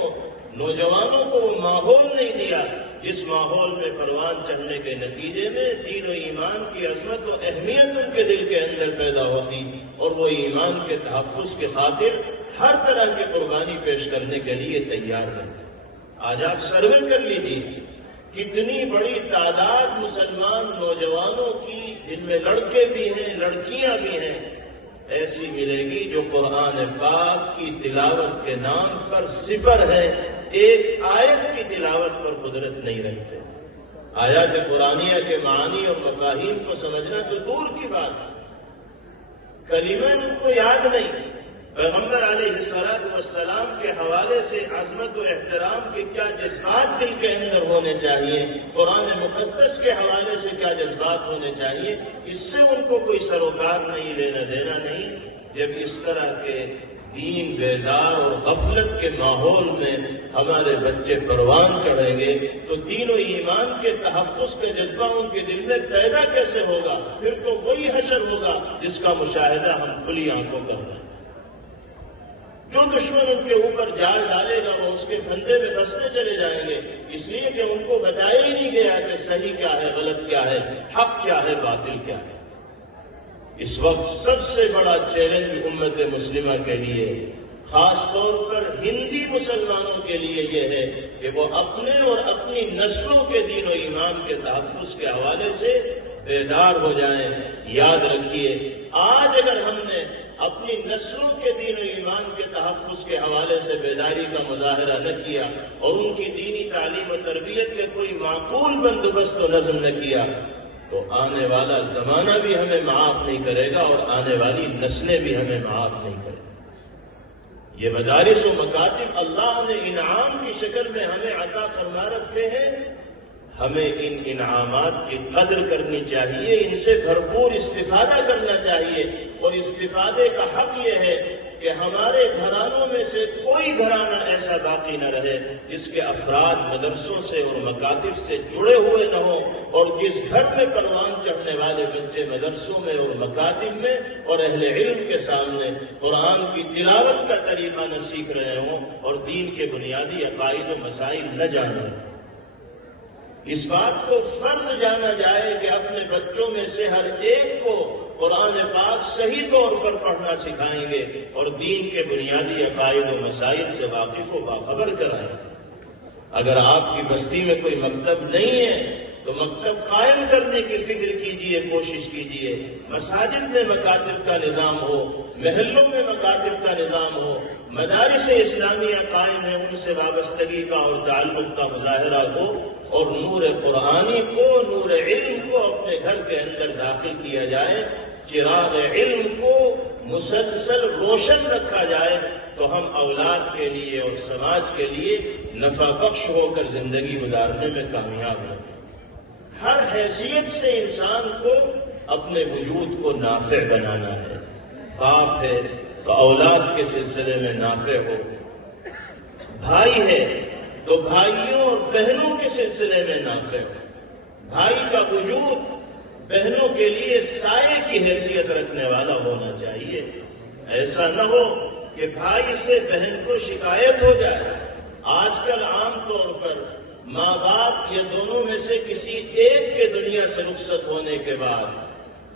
نوجوانوں کو وہ ماحول نہیں دیا جس ماحول میں پروان چڑھنے کے نتیجے میں دین و ایمان کی عظمت و اہمیت ان کے دل کے اندر پیدا ہوتی اور وہ ایمان کے تحفظ کی خاطر ہر طرح کی قربانی پیش کرنے کے لیے تیار رہتے۔ آج آپ سروے کر لیجیے کتنی بڑی تعداد مسلمان نوجوانوں کی، جن میں لڑکے بھی ہیں لڑکیاں بھی ہیں، ایسی ملے گی جو قرآن پاک کی تلاوت کے نام پر صفر ہے، ایک آیت کی تلاوت پر قدرت نہیں رکھتے۔ آیات قرآنیہ کے معانی اور مفاہیم کو سمجھنا تو دور کی بات ہے، کلمہ ان کو یاد نہیں۔ پیغمبر علیہ السلام کے حوالے سے عظمت و احترام کے کیا جذبات دل کے اندر ہونے چاہیے، قرآن مقدس کے حوالے سے کیا جذبات ہونے چاہیے، اس سے ان کو کوئی سروکار نہیں، لینا دینا نہیں۔ جب اس طرح کے دین بیزار اور غفلت کے ماحول میں ہمارے بچے پروان چڑھیں گے تو دین و ایمان کے تحفظ کا جذبہ ان کے دل میں پیدا کیسے ہوگا؟ پھر تو وہی حشر ہوگا جس کا مشاہدہ ہم کھلی آنکھوں کر رہے ہیں۔ جو دشمن ان کے اوپر جال ڈالے گا وہ اس کے پھندے میں پھنستے چلے جائیں گے، اس لیے کہ ان کو بتایا ہی نہیں گیا کہ صحیح کیا ہے، غلط کیا ہے، حق کیا ہے، باطل کیا ہے۔ اس وقت سب سے بڑا چیلنج امت مسلمہ کے لیے، خاص طور پر ہندی مسلمانوں کے لیے یہ ہے کہ وہ اپنے اور اپنی نسلوں کے دین و ایمان کے تحفظ کے حوالے سے بیدار ہو جائیں۔ یاد رکھیے، آج اگر ہم نے اپنی نسلوں کے دین و ایمان کے تحفظ کے حوالے سے بیداری کا مظاہرہ نہ کیا اور ان کی دینی تعلیم و تربیت کے کوئی معقول بندوبست و نظم نہ کیا تو آنے والا زمانہ بھی ہمیں معاف نہیں کرے گا اور آنے والی نسلیں بھی ہمیں معاف نہیں کرے گی۔ یہ مدارس و مکاتب اللہ نے انعام کی شکل میں ہمیں عطا فرما رکھے ہیں، ہمیں ان انعامات کی قدر کرنی چاہیے، ان سے بھرپور استفادہ کرنا چاہیے، اور استفادے کا حق یہ ہے کہ ہمارے گھرانوں میں سے کوئی گھرانہ ایسا باقی نہ رہے جس کے افراد مدرسوں سے اور مکاتب سے جڑے ہوئے نہ ہوں، اور جس گھر میں پروان چڑھنے والے بچے مدرسوں میں اور مکاتب میں اور اہل علم کے سامنے قرآن کی تلاوت کا طریقہ نہ سیکھ رہے ہوں اور دین کے بنیادی عقائد و مسائل نہ جانیں۔ اس بات کو فرض جانا جائے کہ اپنے بچوں میں سے ہر ایک کو قرآن پاک صحیح طور پر پڑھنا سکھائیں گے اور دین کے بنیادی عقائد و مسائل سے واقف و باخبر کرائیں گے۔ اگر آپ کی بستی میں کوئی مکتب نہیں ہے تو مکتب قائم کرنے کی فکر کیجئے، کوشش کیجئے۔ مساجد میں مکاتب کا نظام ہو، محلوں میں مکاتب کا نظام ہو، مدارس اسلامیہ قائم ہیں، ان سے وابستگی کا اور تعلق کا مظاہرہ ہو، اور نور قرآنی کو، نور علم کو اپنے گھر کے اندر داخل کیا جائے، چراغ علم کو مسلسل روشن رکھا جائے، تو ہم اولاد کے لیے اور سماج کے لیے نفع بخش ہو کر زندگی گزارنے میں کامیاب ہیں۔ ہر حیثیت سے انسان کو اپنے وجود کو نافع بنانا ہے۔ باپ ہے تو اولاد کے سلسلے میں نافع ہو، بھائی ہے تو بھائیوں اور بہنوں کے سلسلے میں نافع ہو۔ بھائی کا وجود بہنوں کے لیے سائے کی حیثیت رکھنے والا ہونا چاہیے۔ ایسا نہ ہو کہ بھائی سے بہن کو شکایت ہو جائے۔ آج کل عام طور پر ماں باپ یا دونوں میں سے کسی ایک کے دنیا سے رخصت ہونے کے بعد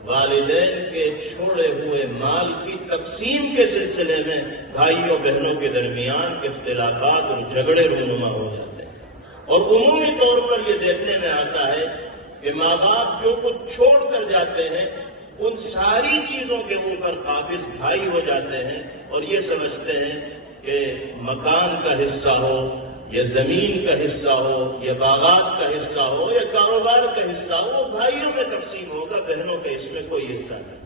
والدین کے چھوڑے ہوئے مال کی تقسیم کے سلسلے میں بھائیوں بہنوں کے درمیان اختلافات اور جھگڑے رونما ہو جاتے ہیں، اور عمومی طور پر یہ دیکھنے میں آتا ہے کہ ماں باپ جو کچھ چھوڑ کر جاتے ہیں ان ساری چیزوں کے اوپر قابض بھائی ہو جاتے ہیں اور یہ سمجھتے ہیں کہ مکان کا حصہ ہو یا زمین کا حصہ ہو یا باغات کا حصہ ہو یا کاروبار کا حصہ ہو، وہ بھائیوں میں تقسیم ہوگا، بہنوں کا اس میں کوئی حصہ نہیں۔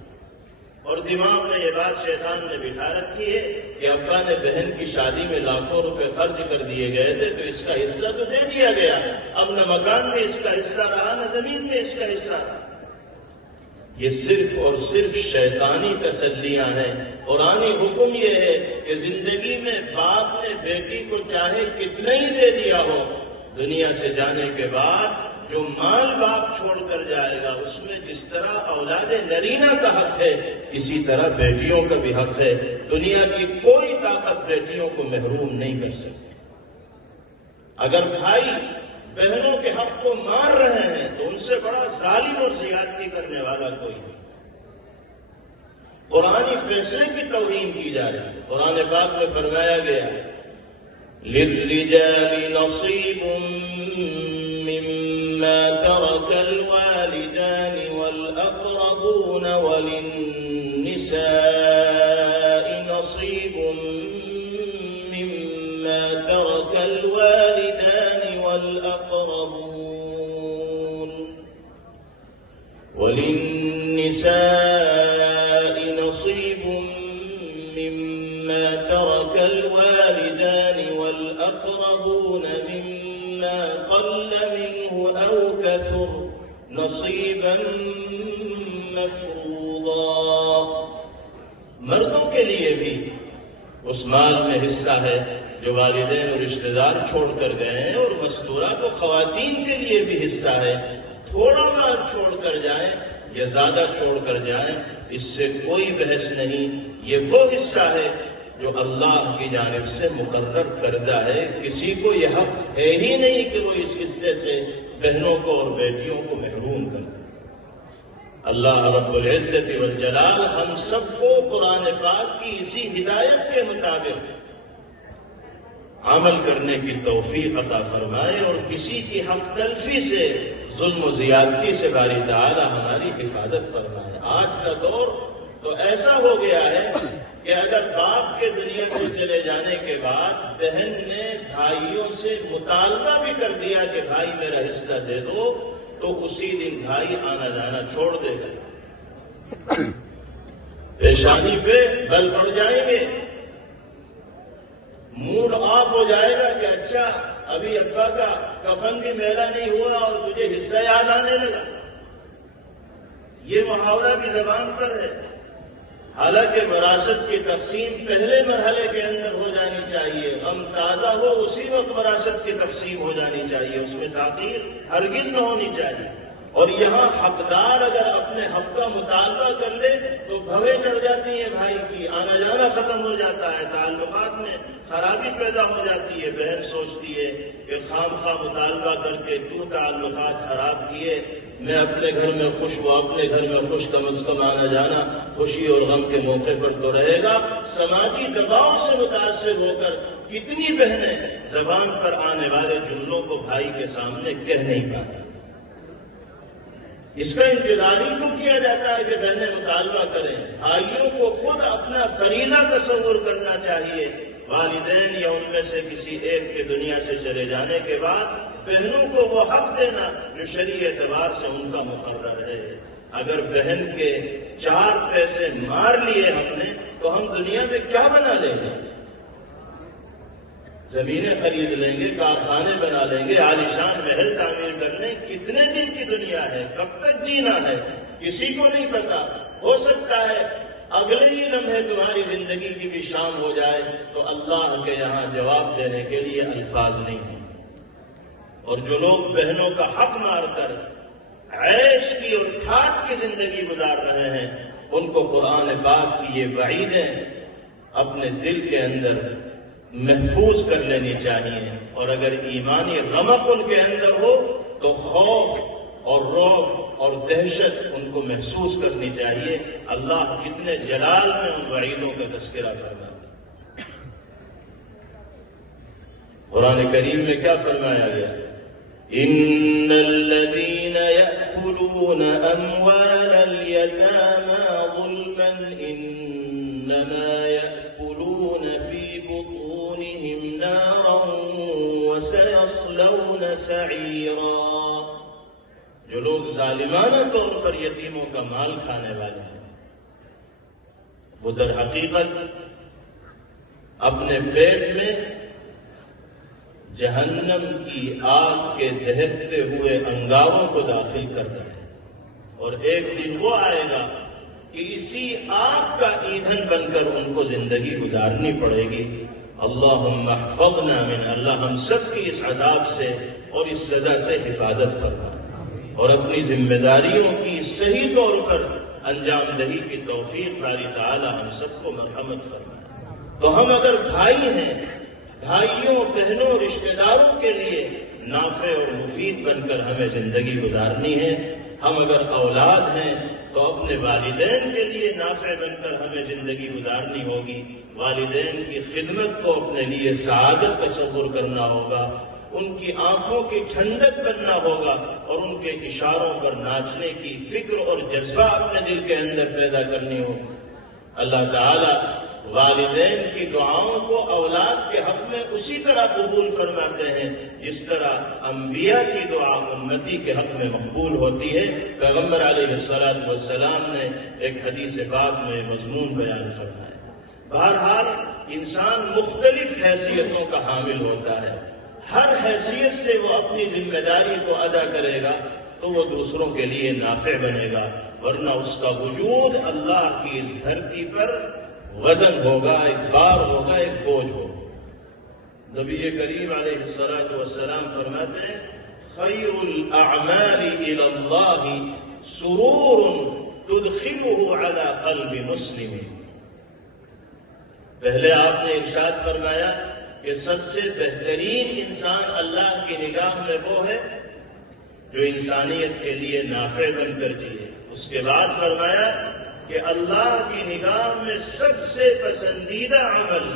اور دماغ میں یہ بات شیطان نے بٹھا رکھی ہے کہ ابا نے بہن کی شادی میں لاکھوں روپے خرچ کر دیے گئے تھے تو اس کا حصہ تو دے دیا گیا، اب نہ مکان میں اس کا حصہ رہا نہ زمین میں اس کا حصہ رہا۔ یہ صرف اور صرف شیطانی تسلیاں ہیں۔ قرآنی حکم یہ ہے کہ زندگی میں باپ نے بیٹی کو چاہے کتنا ہی دے دیا ہو، دنیا سے جانے کے بعد جو مال باپ چھوڑ کر جائے گا اس میں جس طرح اولاد نرینہ کا حق ہے اسی طرح بیٹیوں کا بھی حق ہے۔ دنیا کی کوئی طاقت بیٹیوں کو محروم نہیں کر سکتی۔ اگر بھائی بہنوں کے حق کو مار رہے ہیں تو ان سے بڑا ظالم اور زیادتی کرنے والا کوئی نہیں۔ قرآنی فیصلے کی توہین کی جا رہی ہے۔ قرآن پاک میں فرمایا گیا لِلرِّجَالِ نَصِيبٌ مِّمَّا تَرَكَ الْوَالِدَانِ وَالْأَقْرَبُونَ وَلِلنِّسَاءِ نَصِيبٌ مِّمَّا تَرَكَ الْوَالِدَانِ وَالْأَقْرَبُونَ وَلِلنِّسَاءِ نَصِيبٌ مِّمَّا تَرَكَ الْوَالِدَانِ وَالْأَقْرَبُونَ مِمَّا قَلَّ مِنْهُ أَوْ كَثُرَ نَصِيبًا مَّفْرُوضًا۔ مردوں کے لیے بھی اس مال میں حصہ ہے جو والدین اور رشتہ دار چھوڑ کر گئے ہیں، اور مستورہ تو خواتین کے لیے بھی حصہ ہے۔ تھوڑا مال چھوڑ کر جائیں یا زیادہ چھوڑ کر جائیں، اس سے کوئی بحث نہیں، یہ وہ حصہ ہے جو اللہ کی جانب سے مقرر کردہ ہے۔ کسی کو یہ حق ہے ہی نہیں کہ وہ اس حصے سے بہنوں کو اور بیٹیوں کو محروم کرے۔ اللہ رب العزت والجلال ہم سب کو قرآن پاک کی اسی ہدایت کے مطابق عمل کرنے کی توفیق عطا فرمائے، اور کسی کی حق تلفی سے، ظلم و زیادتی سے باری تعالی ہماری حفاظت فرمائے۔ آج کا دور تو ایسا ہو گیا ہے کہ اگر باپ کے دنیا سے چلے جانے کے بعد بہن نے بھائیوں سے مطالبہ بھی کر دیا کہ بھائی میرا حصہ دے دو، تو اسی دن بھائی آنا جانا چھوڑ دے گا، پیشانی پہ بل پڑ جائیں گے، موڈ آف ہو جائے گا کہ اچھا ابھی ابا کا کفن بھی میلا نہیں ہوا اور تجھے حصہ یاد آنے لگا۔ یہ محاورہ بھی زبان پر ہے، حالانکہ وراثت کی تقسیم پہلے مرحلے کے اندر ہو جانی چاہیے، غم تازہ ہو اسی وقت وراثت کی تقسیم ہو جانی چاہیے، اس میں تاخیر ہرگز نہ ہونی چاہیے۔ اور یہاں حقدار اگر اپنے حق کا مطالبہ کر لے تو بھویں چڑھ جاتی ہیں، بھائی کی آنا جانا ختم ہو جاتا ہے، تعلقات میں خرابی پیدا ہو جاتی ہے۔ بہن سوچتی ہے کہ خام خواہ مطالبہ کر کے تو تعلقات خراب کیے، میں اپنے گھر میں خوش ہوں، اپنے گھر میں خوش، کم از کم آنا جانا خوشی اور غم کے موقع پر تو رہے گا۔ سماجی دباؤ سے متاثر ہو کر کتنی بہنیں زبان پر آنے والے جملوں کو بھائی کے سامنے کہہ نہیں پاتی۔ اس کا انتظار ہی کیوں کیا جاتا ہے کہ بہنیں مطالبہ کریں؟ بھائیوں کو خود اپنا فریضہ تصور کرنا چاہیے۔ والدین یا ان میں سے کسی ایک کے دنیا سے چلے جانے کے بعد بہنوں کو وہ حق دینا جو شرعی اعتبار سے ان کا مقرر ہے۔ اگر بہن کے 4 پیسے مار لیے ہم نے تو ہم دنیا میں کیا بنا لیں گے؟ زمینیں خرید لیں گے، کارخانے بنا لیں گے، عالیشان محل تعمیر کر لیں، کتنے دن کی دنیا ہے، کب تک جینا ہے کسی کو نہیں پتا۔ ہو سکتا ہے اگلے ہی لمحے تمہاری زندگی کی بھی شام ہو جائے تو اللہ کے یہاں جواب دینے کے لیے الفاظ نہیں ہیں۔ اور جو لوگ بہنوں کا حق مار کر عیش کی اور ٹھاٹ کی زندگی گزار رہے ہیں، ان کو قرآن پاک کی یہ وعیدیں اپنے دل کے اندر محفوظ کر لینی چاہیے، اور اگر ایمانی رمق ان کے اندر ہو تو خوف اور رعب اور دہشت ان کو محسوس کرنی چاہیے۔ اللہ کتنے جلال میں ان وعیدوں کا تذکرہ فرماتا ہے۔ قرآن کریم میں کیا فرمایا گیا؟ ان الذين يأكلون اموال اليتامى ظلما انما يأكلون في بطونهم نارا وسيصلون سعيرا۔ جو لوگ ظالمانہ طور پر یتیموں کا مال کھانے والے ہیں، وہ در حقیقت اپنے پیٹ میں جہنم کی آگ کے دہکتے ہوئے انگاروں کو داخل کر رہے ہیں، اور ایک دن وہ آئے گا کہ اسی آگ کا ایندھن بن کر ان کو زندگی گزارنی پڑے گی۔ اللہم احفظنا من، اللہ ہم سب کی اس عذاب سے اور اس سزا سے حفاظت فرما، اور اپنی ذمہ داریوں کی صحیح طور پر انجام دہی کی توفیق باری تعالی ہم سب کو مرحمت فرمائے۔ تو ہم اگر بھائی ہیں، بھائیوں بہنوں رشتہ داروں کے لیے نافع اور مفید بن کر ہمیں زندگی گزارنی ہے۔ ہم اگر اولاد ہیں تو اپنے والدین کے لیے نافع بن کر ہمیں زندگی گزارنی ہوگی، والدین کی خدمت کو اپنے لیے سعادت تصور کرنا ہوگا، ان کی آنکھوں کی ٹھنڈک بننا ہوگا اور ان کے اشاروں پر ناچنے کی فکر اور جذبہ اپنے دل کے اندر پیدا کرنی ہو۔ اللہ تعالی والدین کی دعاؤں کو اولاد کے حق میں اسی طرح قبول فرماتے ہیں جس طرح انبیاء کی دعا امتی کے حق میں مقبول ہوتی ہے۔ پیغمبر علیہ السلام نے ایک حدیث پاک میں مضمون بیان فرمایا۔ بہرحال انسان مختلف حیثیتوں کا حامل ہوتا ہے، ہر حیثیت سے وہ اپنی ذمہ داری کو ادا کرے گا تو وہ دوسروں کے لیے نافع بنے گا، ورنہ اس کا وجود اللہ کی اس دھرتی پر وزن ہوگا، ایک بار ہوگا، ایک بوجھ ہوگا۔ نبی کریم علیہ السلام فرماتے ہیں خیر الاعمال الى اللہ سرور تدخلہ علی قلب مسلم۔ پہلے آپ نے ارشاد فرمایا کہ سب سے بہترین انسان اللہ کی نگاہ میں وہ ہے جو انسانیت کے لیے نافع بن کر جیے۔ اس کے بعد فرمایا کہ اللہ کی نگاہ میں سب سے پسندیدہ عمل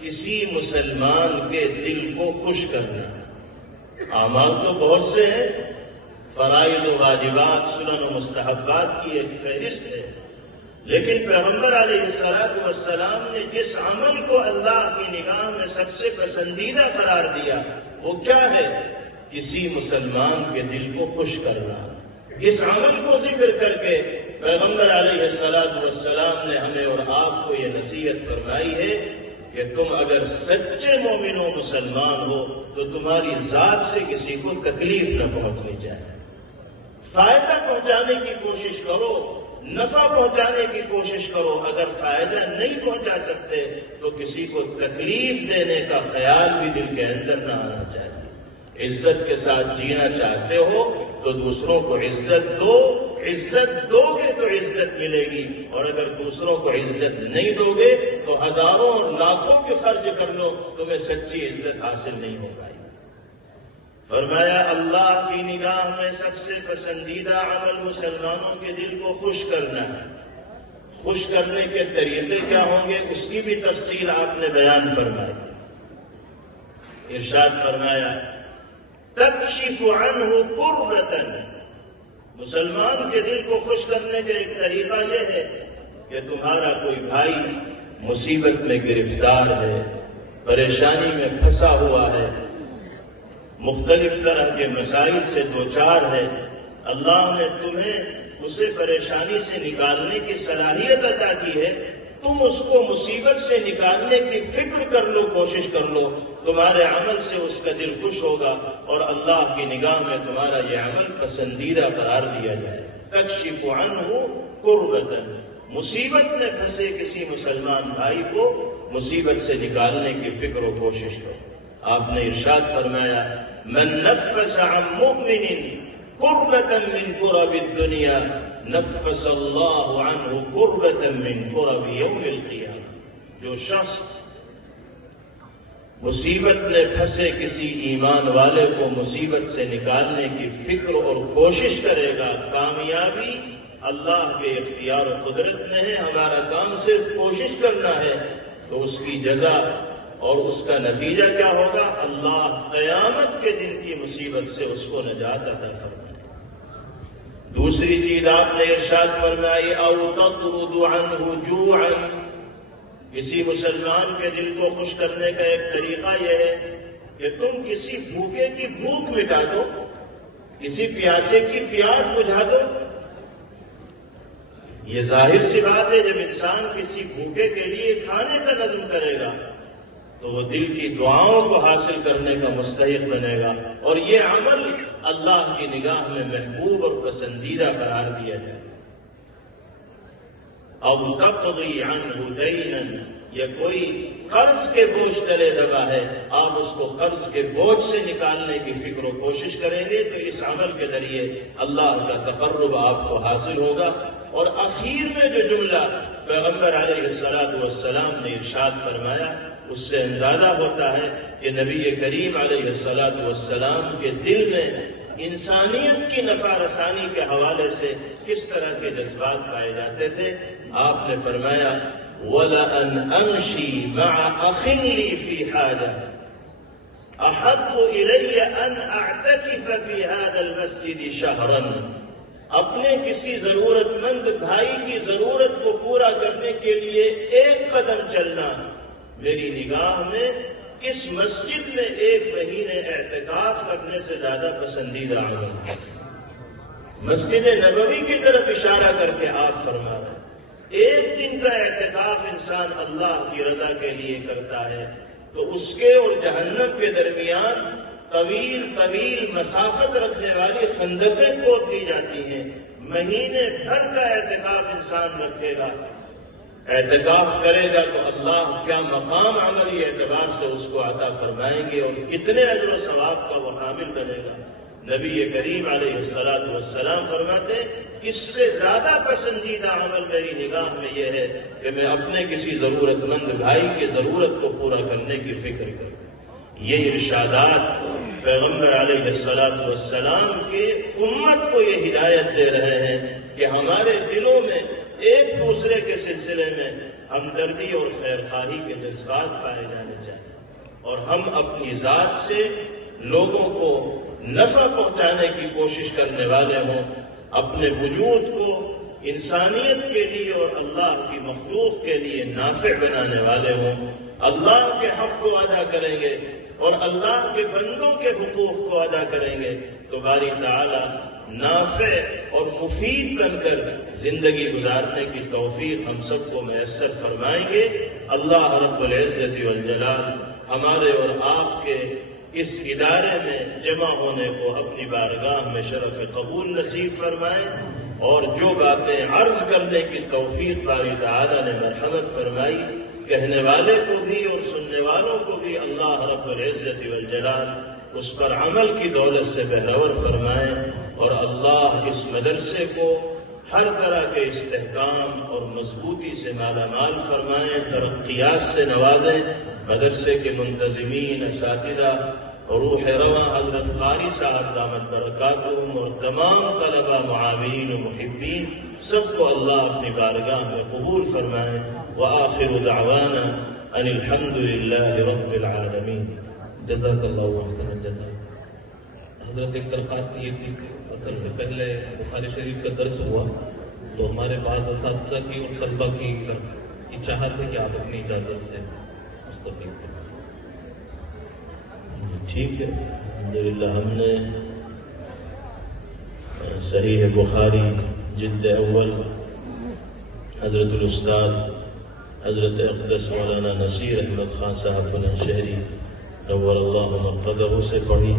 کسی مسلمان کے دل کو خوش کرنا۔ اعمال تو بہت سے ہیں، فرائض و واجبات، سنن و مستحبات کی ایک فہرست ہے، لیکن پیغمبر علیہ السلام نے جس عمل کو اللہ کی نگاہ میں سب سے پسندیدہ قرار دیا وہ کیا ہے؟ کسی مسلمان کے دل کو خوش کرنا۔ اس عمل کو ذکر کر کے پیغمبر علیہ السلام نے ہمیں اور آپ کو یہ نصیحت فرمائی ہے کہ تم اگر سچے مومن و مسلمان ہو تو تمہاری ذات سے کسی کو تکلیف نہ پہنچنی چاہیے، فائدہ پہنچانے کی کوشش کرو، نفع پہنچانے کی کوشش کرو، اگر فائدہ نہیں پہنچا سکتے تو کسی کو تکلیف دینے کا خیال بھی دل کے اندر نہ آنا چاہیے۔ عزت کے ساتھ جینا چاہتے ہو تو دوسروں کو عزت دو، عزت دو گے تو عزت ملے گی، اور اگر دوسروں کو عزت نہیں دو گے تو ہزاروں اور لاکھوں کے خرچ کر لو، تمہیں سچی عزت حاصل نہیں ہو پائے۔ فرمایا اللہ کی نگاہ میں سب سے پسندیدہ عمل مسلمانوں کے دل کو خوش کرنا ہے۔ خوش کرنے کے طریقے کیا ہوں گے اس کی بھی تفصیل آپ نے بیان فرمائی۔ ارشاد فرمایا تکشف عنہ قربۃ، مسلمان کے دل کو خوش کرنے کا ایک طریقہ یہ ہے کہ تمہارا کوئی بھائی مصیبت میں گرفتار ہے، پریشانی میں پھنسا ہوا ہے، مختلف طرح کے مسائل سے دوچار ہے، اللہ نے تمہیں اسے پریشانی سے نکالنے کی صلاحیت عطا کی ہے، تم اس کو مصیبت سے نکالنے کی فکر کر لو، کوشش کر لو، تمہارے عمل سے اس کا دل خوش ہوگا اور اللہ کی نگاہ میں تمہارا یہ عمل پسندیدہ قرار دیا جائے۔ تکشف عنہ قربۃ، مصیبت میں پھنسے کسی مسلمان بھائی کو مصیبت سے نکالنے کی فکر و کوشش کرو۔ آپ نے ارشاد فرمایا من نفس عن مؤمن قربۃ من قرب الدنیا نفس اللہ عنہ قربۃ من قرب یوم القیامہ، جو شخص مصیبت میں پھنسے کسی ایمان والے کو مصیبت سے نکالنے کی فکر اور کوشش کرے گا، کامیابی اللہ کے اختیار و قدرت میں ہے، ہمارا کام صرف کوشش کرنا ہے، تو اس کی جزا اور اس کا نتیجہ کیا ہوگا؟ اللہ قیامت کے دن کی مصیبت سے اس کو نجات عطا فرمائے۔ دوسری چیز آپ نے ارشاد فرمائی او تطرد عنہ جوعا، کسی مسلمان کے دل کو خوش کرنے کا ایک طریقہ یہ ہے کہ تم کسی بھوکے کی بھوک مٹا دو، کسی پیاسے کی پیاس بجھا دو۔ یہ ظاہر سی بات ہے، جب انسان کسی بھوکے کے لیے کھانے کا نظم کرے گا تو وہ دل کی دعاؤں کو حاصل کرنے کا مستحق بنے گا، اور یہ عمل اللہ کی نگاہ میں محبوب اور پسندیدہ قرار دیا جائے۔ او تقضی عنہ دینا، یا کوئی قرض کے بوجھ تلے دبا ہے، آپ اس کو قرض کے بوجھ سے نکالنے کی فکر و کوشش کریں گے تو اس عمل کے ذریعے اللہ کا تقرب آپ کو حاصل ہوگا۔ اور اخیر میں جو جملہ پیغمبر علیہ السلام نے ارشاد فرمایا، اس سے اندازہ ہوتا ہے کہ نبی کریم علیہ السلام کے دل میں انسانیت کی نفع رسانی کے حوالے سے کس طرح کے جذبات پائے جاتے تھے۔ آپ نے فرمایا وَلَأَنْ أَمْشِي مَعَ أَخٍ لِّي فِي حَاجَةٍ أَحَبُّ إِلَيَّ أَنْ أَعْتَكِفَ فِي هَذَا الْمَسْجِدِ شَهْرًا۔ اپنے کسی ضرورت مند بھائی کی ضرورت کو پورا کرنے کے لیے ایک قدم چلنا میری نگاہ میں اس مسجد میں 1 مہینے اعتکاف کرنے سے زیادہ پسندیدہ عمل ہے۔ مسجد نبوی کی طرف اشارہ کر کے آپ فرما رہے ہیں 1 دن کا اعتکاف انسان اللہ کی رضا کے لیے کرتا ہے تو اس کے اور جہنم کے درمیان طویل مسافت رکھنے والی خندقیں کھود دی جاتی ہیں۔ مہینے بھر کا اعتکاف انسان رکھے گا، اعتکاف کرے گا تو اللہ کیا مقام عملی اعتبار سے اس کو عطا فرمائیں گے اور کتنے اجر و ثواب کا وہ حامل بنے گا۔ نبی کریم علیہ السلام فرماتے ہیں اس سے زیادہ پسندیدہ عمل میری نگاہ میں یہ ہے کہ میں اپنے کسی ضرورت مند بھائی کی ضرورت کو پورا کرنے کی فکر کروں۔ یہ ارشادات پیغمبر علیہ السلام کے امت کو یہ ہدایت دے رہے ہیں کہ ہمارے دلوں میں ایک دوسرے کے سلسلے میں ہمدردی اور خیر خواہی کے جذبات پائے جانے چاہیے اور ہم اپنی ذات سے لوگوں کو نفع پہنچانے کی کوشش کرنے والے ہوں، اپنے وجود کو انسانیت کے لیے اور اللہ کی مخلوق کے لیے نافع بنانے والے ہوں، اللہ کے حق کو ادا کریں گے اور اللہ کے بندوں کے حقوق کو ادا کریں گے تو باری تعالی نافع اور مفید بن کر زندگی گزارنے کی توفیق ہم سب کو میسر فرمائیں گے۔ اللہ رب العزت والجلال ہمارے اور آپ کے اس ادارے میں جمع ہونے کو اپنی بارگاہ میں شرف قبول نصیب فرمائے اور جو باتیں عرض کرنے کی توفیق باری تعالی نے مرحمت فرمائی، کہنے والے کو بھی اور سننے والوں کو بھی اللہ رب العزت والجلال اس پر عمل کی دولت سے بہرور فرمائے اور اللہ اس مدرسے کو ہر طرح کے استحکام اور مضبوطی سے مالا مال فرمائیں، ترقیات سے نوازیں۔ مدرسے کے منتظمین، اساتذہ، روح رواں حضرت قاری صاحب دامت برکاتہم اور تمام طلبہ، معاونین و محبین سب کو اللہ اپنی بارگاہ میں قبول فرمائے۔ وآخر دعوانا ان الحمد للہ رب العالمین۔ جزاک اللہ احسن الجزاء۔ حضرت ایک درخواست یہ تھی کہ اثر سے پہلے بخاری شریف کا درس ہوا تو ہمارے بعض اساتذہ کی اور طلبہ کی چاہت ہے کہ آپ اپنی اجازت سے مستفید کریں۔ ٹھیک ہے، الحمدللہ ہم نے صحیح بخاری جلد اول حضرت الاستاذ حضرت اقدس مولانا نصیر احمد خان صاحب بلند شہری نور اللہ مرقدہ سے پڑھی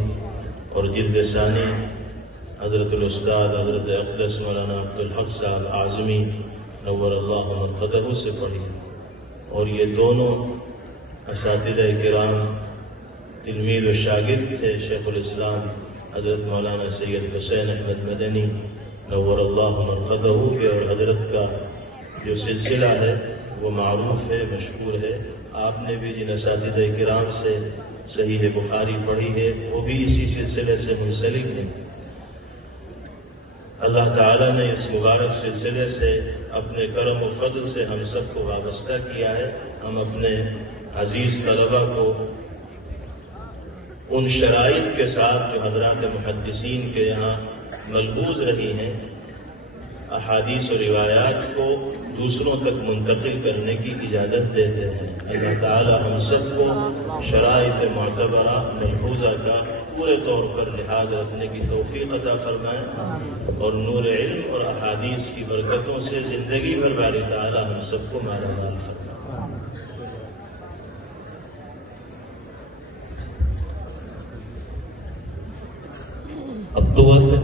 اور جلد ثانی حضرت الاستاذ حضرت اقدس مولانا عبدالحق صاحب اعظمی نور اللہ مرقدہ سے پڑھی اور یہ دونوں اساتذہ کرام تلمید و شاگرد تھے شیخ الاسلام حضرت مولانا سید حسین احمد مدنی نور اللہ مرقدہ کے، اور حضرت کا جو سلسلہ ہے وہ معروف ہے، مشہور ہے۔ آپ نے بھی جن اساتذہ کرام سے صحیح بخاری پڑھی ہے وہ بھی اسی سلسلے سے منسلک ہیں۔ اللہ تعالیٰ نے اس مبارک سلسلے سے اپنے کرم و فضل سے ہم سب کو وابستہ کیا ہے۔ ہم اپنے عزیز طلبہ کو ان شرائط کے ساتھ جو حضرات محدثین کے یہاں ملحوظ رہی ہیں، احادیث و روایات کو دوسروں تک منتقل کرنے کی اجازت دیتے ہیں۔ اللہ تعالی ہم سب کو شرائط معتبرہ ملحوظہ کا پورے طور پر لحاظ رکھنے کی توفیق عطا فرمائے اور نور علم اور احادیث کی برکتوں سے زندگی بھر باری تعالی ہم سب کو مالا مال فرمائے۔ اب دعا سے